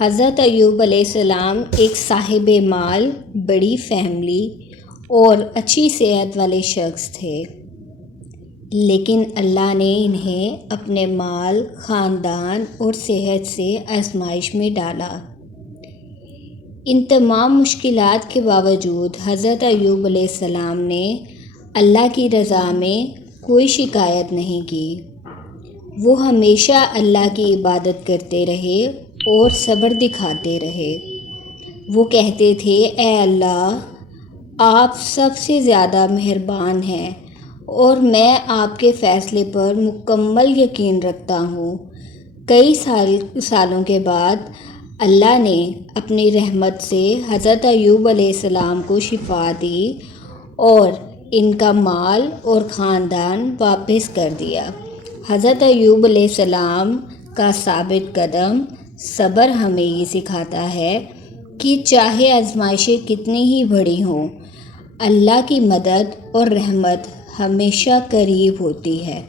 حضرت ایوب علیہ السلام ایک صاحب مال، بڑی فیملی اور اچھی صحت والے شخص تھے، لیکن اللہ نے انہیں اپنے مال، خاندان اور صحت سے آزمائش میں ڈالا۔ ان تمام مشکلات کے باوجود حضرت ایوب علیہ السلام نے اللہ کی رضا میں کوئی شکایت نہیں کی۔ وہ ہمیشہ اللہ کی عبادت کرتے رہے اور صبر دکھاتے رہے۔ وہ کہتے تھے، اے اللہ، آپ سب سے زیادہ مہربان ہیں اور میں آپ کے فیصلے پر مکمل یقین رکھتا ہوں۔ کئی سالوں کے بعد اللہ نے اپنی رحمت سے حضرت ایوب علیہ السلام کو شفا دی اور ان کا مال اور خاندان واپس کر دیا۔ حضرت ایوب علیہ السلام کا ثابت قدم صبر ہمیں یہ سکھاتا ہے کہ چاہے آزمائشیں کتنی ہی بڑی ہوں، اللہ کی مدد اور رحمت ہمیشہ قریب ہوتی ہے۔